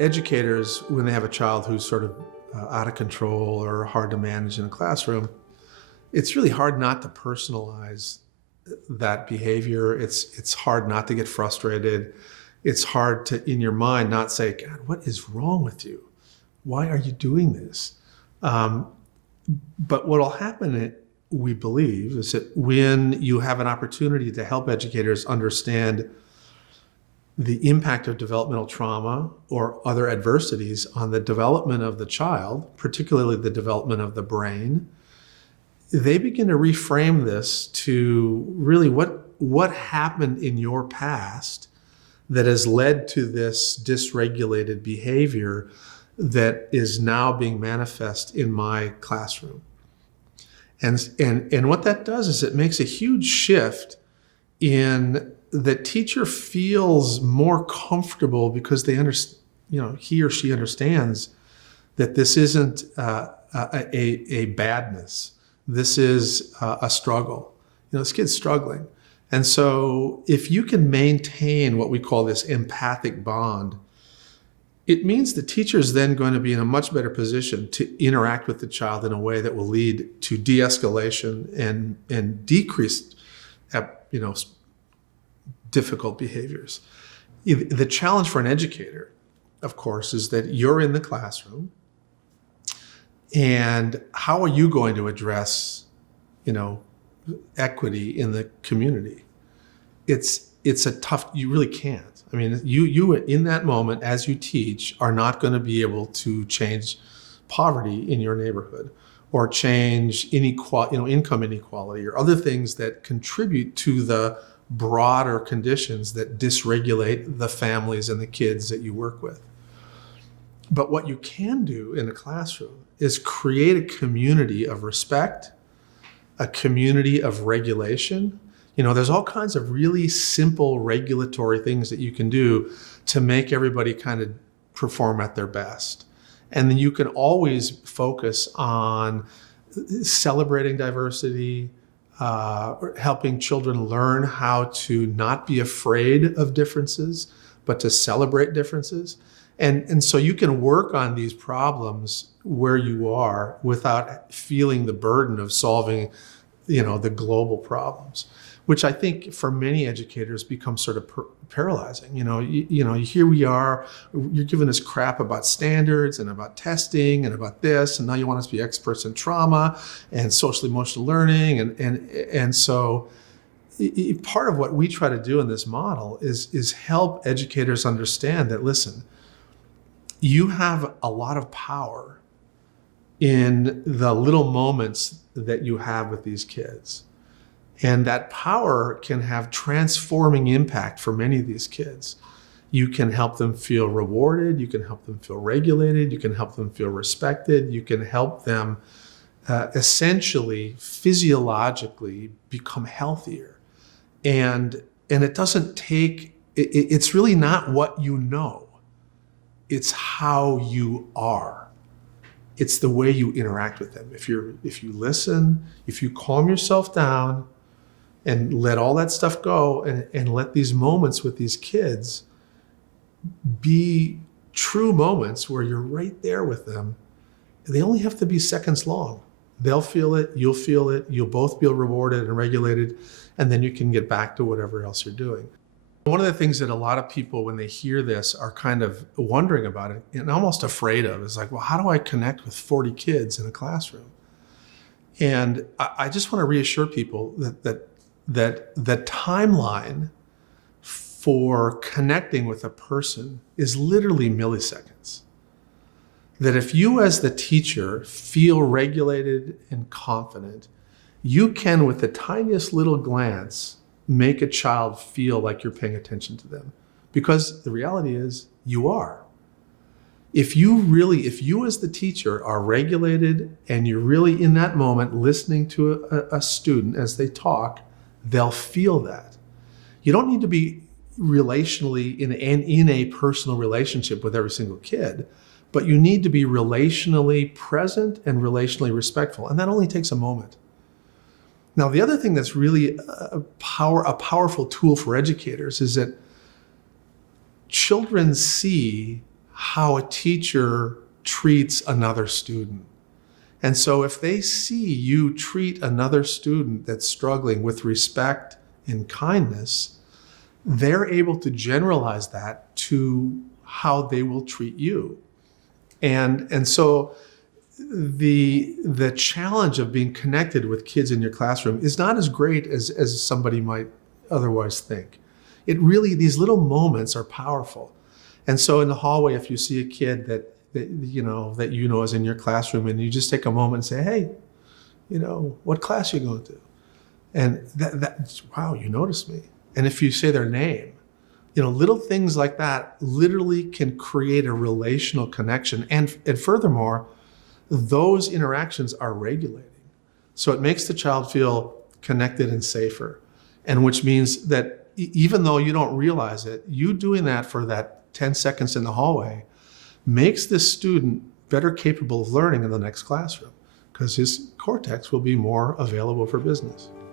Educators, when they have a child who's sort of out of control or hard to manage in a classroom, it's really hard not to personalize that behavior. It's hard not to get frustrated. It's hard to, in your mind, not say, God, what is wrong with you? Why are you doing this? But what will happen, we believe, is that when you have an opportunity to help educators understand the impact of developmental trauma or other adversities on the development of the child, particularly the development of the brain, they begin to reframe this to really what happened in your past that has led to this dysregulated behavior that is now being manifest in my classroom. And what that does is it makes a huge shift in the teacher feels more comfortable because they understand, he or she understands that this isn't a badness. This is a struggle. This kid's struggling. And so if you can maintain what we call this empathic bond, it means the teacher is then going to be in a much better position to interact with the child in a way that will lead to de-escalation and decreased, difficult behaviors. The challenge for an educator, of course, is that you're in the classroom, and how are you going to address, equity in the community? It's a tough, you really can't. I mean, you in that moment, as you teach, are not going to be able to change poverty in your neighborhood or change income inequality or other things that contribute to the broader conditions that dysregulate the families and the kids that you work with. But what you can do in a classroom is create a community of respect, a community of regulation. There's all kinds of really simple regulatory things that you can do to make everybody kind of perform at their best. And then you can always focus on celebrating diversity, helping children learn how to not be afraid of differences, but to celebrate differences. And so you can work on these problems where you are without feeling the burden of solving, the global problems, which I think for many educators becomes sort of paralyzing. Here we are, you're giving us crap about standards and about testing and about this, and now you want us to be experts in trauma and social emotional learning. And so part of what we try to do in this model is help educators understand that, listen, you have a lot of power in the little moments that you have with these kids. And that power can have transforming impact for many of these kids. You can help them feel rewarded. You can help them feel regulated. You can help them feel respected. You can help them essentially physiologically become healthier. And it doesn't take, it's really not what you know. It's how you are. It's the way you interact with them. If you listen, if you calm yourself down and let all that stuff go and let these moments with these kids be true moments where you're right there with them. They only have to be seconds long. They'll feel it, you'll both feel rewarded and regulated, and then you can get back to whatever else you're doing. One of the things that a lot of people, when they hear this, are kind of wondering about it and almost afraid of is like, well, how do I connect with 40 kids in a classroom? And I just want to reassure people that the timeline for connecting with a person is literally milliseconds. That if you as the teacher feel regulated and confident, you can, with the tiniest little glance, make a child feel like you're paying attention to them. Because the reality is, you are. If you as the teacher are regulated and you're really in that moment listening to a student as they talk, they'll feel that. You don't need to be relationally in a personal relationship with every single kid, but you need to be relationally present and relationally respectful. And that only takes a moment. Now, the other thing that's really a powerful tool for educators is that children see how a teacher treats another student. And so if they see you treat another student that's struggling with respect and kindness, they're able to generalize that to how they will treat you. And so the challenge of being connected with kids in your classroom is not as great as somebody might otherwise think. It really, these little moments are powerful. And so in the hallway, if you see a kid that is in your classroom, and you just take a moment and say, hey, what class are you going to? And that wow, you noticed me. And if you say their name, little things like that literally can create a relational connection. And furthermore, those interactions are regulating. So it makes the child feel connected and safer. And which means that even though you don't realize it, you doing that for that 10 seconds in the hallway makes this student better capable of learning in the next classroom, because his cortex will be more available for business.